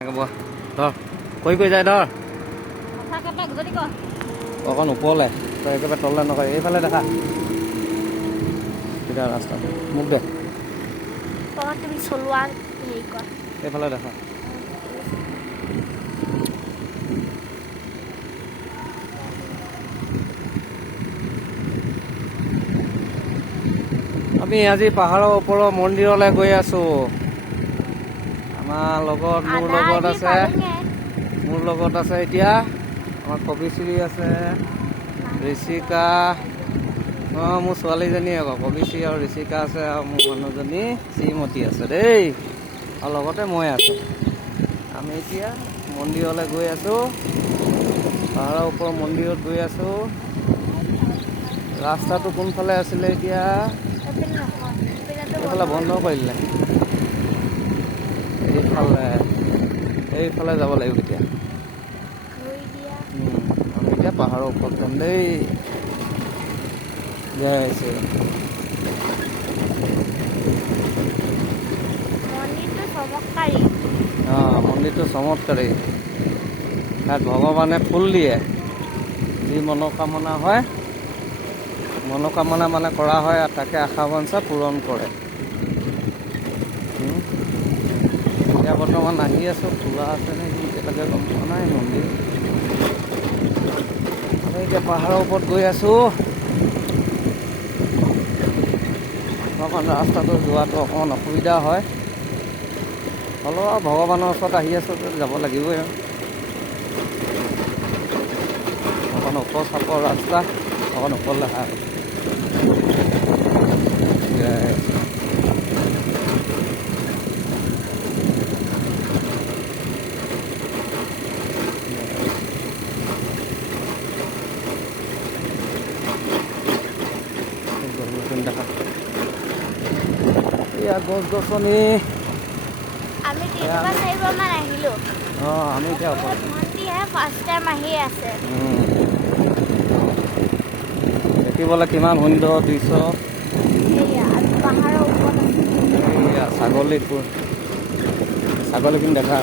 ধৰ কৈ যায় ধৰ অকণ ওপৰলে তই একেবাৰে তললে নকয় এইফালে দেখা চিধা ৰাস্তা মোক দে তুমি চলোৱা এইফালে দেখা আমি আজি পাহাৰৰ ওপৰৰ মন্দিৰলৈ গৈ আছো আমাৰ লগত মোৰ লগত আছে এতিয়া আমাৰ কবিশ্ৰী আছে ঋষিকা মোৰ ছোৱালীজনী আকৌ কবিশ্ৰী আৰু ঋষিকা আছে আৰু মোৰ মানুহজনী শ্ৰীমতী আছে দেই আৰু লগতে মই আছোঁ আমি এতিয়া মন্দিৰলৈ গৈ আছোঁ পাহাৰৰ ওপৰৰ মন্দিৰত গৈ আছোঁ ৰাস্তাটো কোনফালে আছিলে এতিয়া এইফালে বন্ধ কৰিলে এইফালে যাব লাগিব এতিয়া আমি এতিয়া পাহাৰৰ ওপৰত যাম দেই যাইছে মন্দিৰটো চমৎকাৰী তাত ভগৱানে ফুল দিয়ে যি মনোকামনা হয় মনোকামনা মানে কৰা হয় আৰু তাকে আশা বাঞ্ছা পূৰণ কৰে এতিয়া বৰ্তমান আহি আছোঁ খোলা আছে নে কি এতিয়ালৈকে গম পোৱা নাই মন্দিৰ আমি এতিয়া পাহাৰৰ ওপৰত গৈ আছোঁ অকণমান ৰাস্তাটো যোৱাটো অকণমান অসুবিধা হয় হ'লেও আৰু ভগৱানৰ ওচৰত আহি আছোঁ যাব লাগিবই আৰু অকণ ওপৰ চাপৰ ৰাস্তা অকণ ওপৰলৈ আহা গছ গছনি আমি আহিলো আমি এতিয়া ফাৰ্ষ্ট টাইম আহি আছে দেখিবলৈ কিমান সুন্দৰ দৃশ্য পাহাৰৰ ওপৰত ছাগলীখিনি দেখা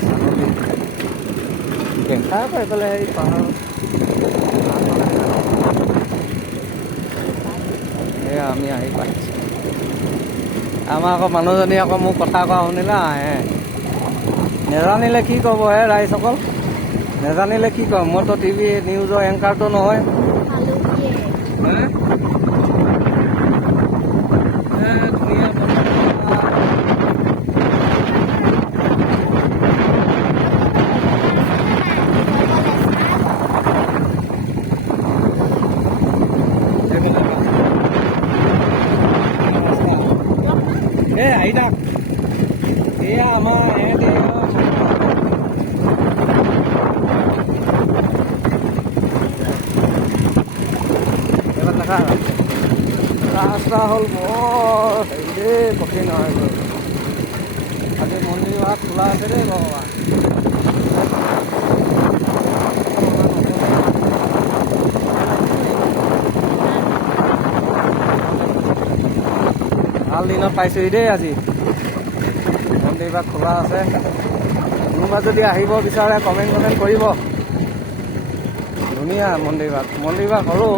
ছাগলী দেখা পাই পেলাই সেই পাহাৰ এয়া আমি আহি পাইছোঁ আমাৰ আকৌ মানুহজনী আকৌ মোক কথা কোৱা শুনিলা নেজানিলে কি ক'ব ৰাইজসকল নেজানিলে কি ক'ম মইতো টিভি নিউজৰ এংকাৰটো নহয় আহি থাক এয়া আমাৰ ৰাস্তা হ'ল বৰ হেৰি দেই কঠিন হয় আজি মন্দিৰ ভাগ খোলা আছে দেই ভগৱান ভাল দিনত পাইছোঁহি দেই আজি মন্দিৰ ভাগ খোলা আছে কোনোবা যদি আহিব বিচাৰে কমেণ্ট কৰিব ধুনীয়া মন্দিৰ ভাগ সৰু